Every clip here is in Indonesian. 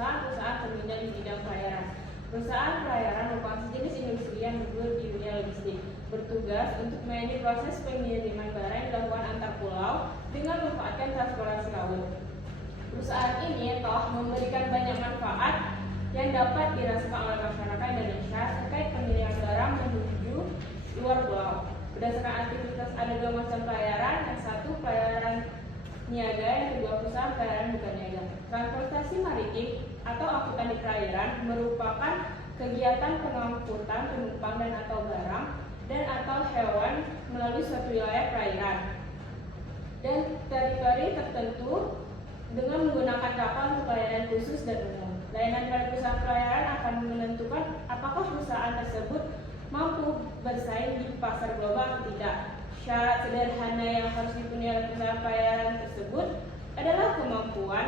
perusahaan-perusahaan terminal di bidang pelayaran. Perusahaan pelayaran merupakan sejenis industri yang bergelut di dunia logistik, bertugas untuk melayani proses pengiriman barang yang dilakukan antar pulau dengan memanfaatkan transportasi laut. Perusahaan ini telah memberikan banyak manfaat yang dapat dirasakan oleh masyarakat Indonesia terkait pengiriman barang menuju luar pulau. Berdasarkan aktivitas ada dua macam pelayaran, yang satu pelayaran niaga, yang kedua perusahaan pelayaran bukan niaga. Transportasi maritim atau angkutan di perairan merupakan kegiatan pengangkutan penumpang dan atau barang dan atau hewan melalui suatu wilayah perairan dan teritori tertentu dengan menggunakan kapal untuk pelayanan khusus dan umum. Layanan pada perusahaan pelayaran akan menentukan apakah perusahaan tersebut mampu bersaing di pasar global atau tidak. Syarat sederhana yang harus dipenuhi oleh perusahaan pelayaran tersebut adalah kemampuan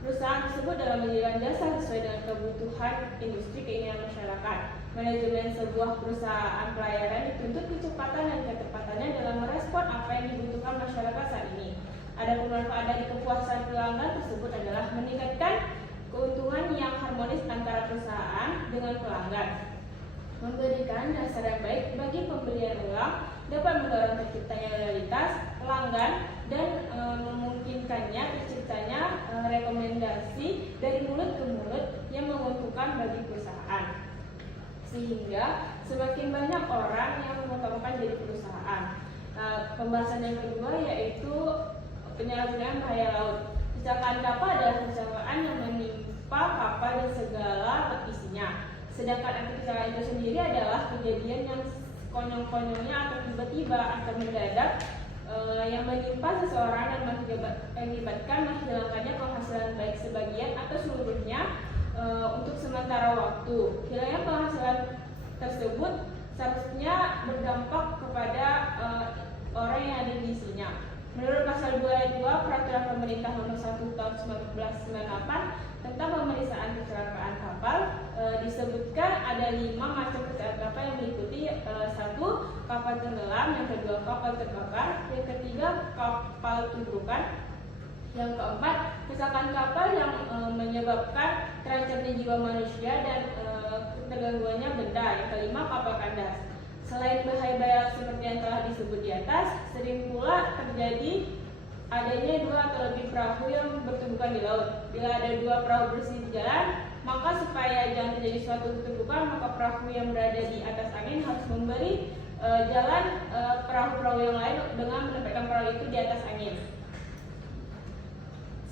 perusahaan tersebut dalam menjalankan jasa sesuai dengan kebutuhan industri keinginan masyarakat. Manajemen sebuah perusahaan pelayaran dituntut kecepatan dan ketepatannya dalam merespon apa yang dibutuhkan masyarakat saat ini. Adapun manfaat dari kepuasan pelanggan tersebut adalah meningkatkan keuntungan yang harmonis antara perusahaan dengan pelanggan, memberikan dasar yang baik bagi pembelian ulang, dapat mendorong terciptanya loyalitas pelanggan dan memungkinkannya terciptanya rekomendasi dari mulut ke mulut yang menguntungkan bagi perusahaan, sehingga semakin banyak orang yang mengutamakan jadi perusahaan. Pembahasan yang kedua yaitu penyalahgunaan bahaya laut. Kecelakaan kapal adalah kecelakaan yang menimpa kapal dan segala isinya. Sedangkan arti kecelakaan itu sendiri adalah kejadian yang konyol-konyolnya atau tiba-tiba atau mendadak yang menimpa seseorang dan mengakibatkan menghilangkannya penghasilan baik sebagian atau seluruhnya untuk sementara waktu. Hilangnya penghasilan tersebut seharusnya berdampak kepada orang yang ada di isinya. Menurut pasal 2 ayat 2 Peraturan Pemerintah Nomor 1 Tahun 1998 tentang pemeriksaan kecelakaan kapal, disebutkan ada 5 macam kecelakaan kapal yang meliputi 1. Kapal tenggelam, yang kedua kapal terbakar, yang ketiga kapal tubrukan, yang keempat kecelakaan kapal yang menyebabkan terancamnya jiwa manusia dan tergangguannya benda, yang kelima kapal kandas. Selain bahaya-bahaya seperti yang telah disebut di atas, sering pula terjadi adanya 2 atau lebih perahu yang bertumbukan di laut. Bila ada 2 perahu bersih di jalan, maka supaya jangan terjadi suatu ketumbukan, maka perahu yang berada di atas angin harus memberi jalan perahu-perahu yang lain dengan menempatkan perahu itu di atas angin.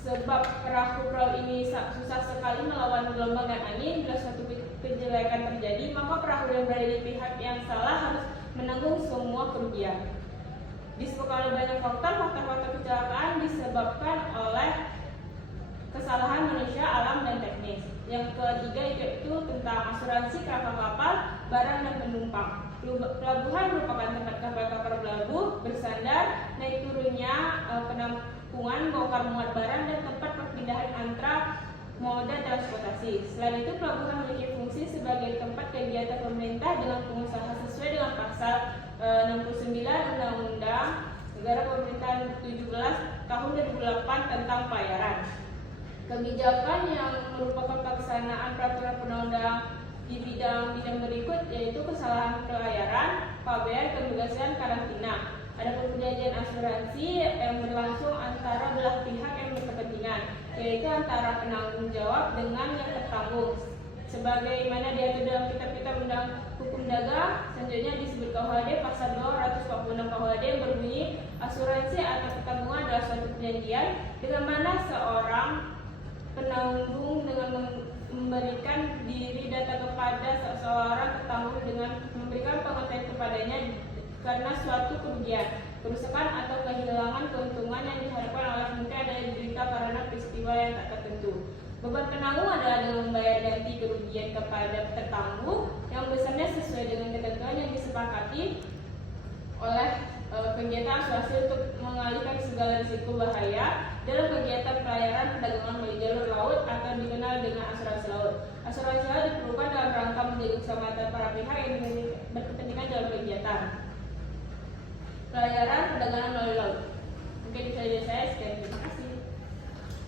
Sebab perahu-perahu ini susah sekali melawan gelombang dan angin, bila suatu kejelekan terjadi, maka perahu yang berada di pihak yang salah harus menanggung semua kerugian. Disebabkan oleh banyak faktor kecelakaan disebabkan oleh kesalahan manusia, alam, dan teknis. Yang ketiga yaitu tentang asuransi kapal, barang, dan penumpang. Pelabuhan merupakan tempat kapal-kapal berlabuh, bersandar, naik turunnya, penampungan, bongkar muat barang, dan tempat perpindahan antara moda transportasi. Selain itu, pelabuhan memiliki fungsi sebagai tempat kegiatan pemerintah dengan pengusaha sesuai dengan pasal 69 Undang-Undang Negara Pemerintahan 17 Tahun 2008 tentang pelayaran. Kebijakan yang merupakan pelaksanaan peraturan perundang-undang di bidang-bidang berikut yaitu kesalahan pelayaran, pabean, keimigrasian, karantina. Ada perjanjian asuransi yang berlangsung antara belah pihak yang berkepentingan, yaitu antara penanggung jawab dengan yang tertanggung. Sebagaimana diatur dalam kitab-kitab undang hukum dagang, selanjutnya disebut KUHD pasal 246 KUHD yang berbunyi asuransi atau pertanggungan adalah suatu perjanjian dengan mana seorang penanggung dengan memberikan diri data kepada seseorang tertanggung dengan memberikan pengertian kepadanya karena suatu kerugian, kerusakan atau kehilangan keuntungan yang diharapkan oleh mungkin ada berita karena peristiwa yang tak tertentu. Beban penanggung adalah dengan membayar ganti kerugian kepada tertanggung yang besarnya sesuai dengan ketentuan yang disepakati oleh kegiatan asuransi untuk mengalihkan segala risiko bahaya dalam kegiatan pelayaran perdagangan melalui jalur laut atau dikenal dengan asuransi laut. Asuransi laut diperlukan dalam rangka menjaga keselamatan para pihak yang berkepentingan dalam kegiatan pelayaran perdagangan melalui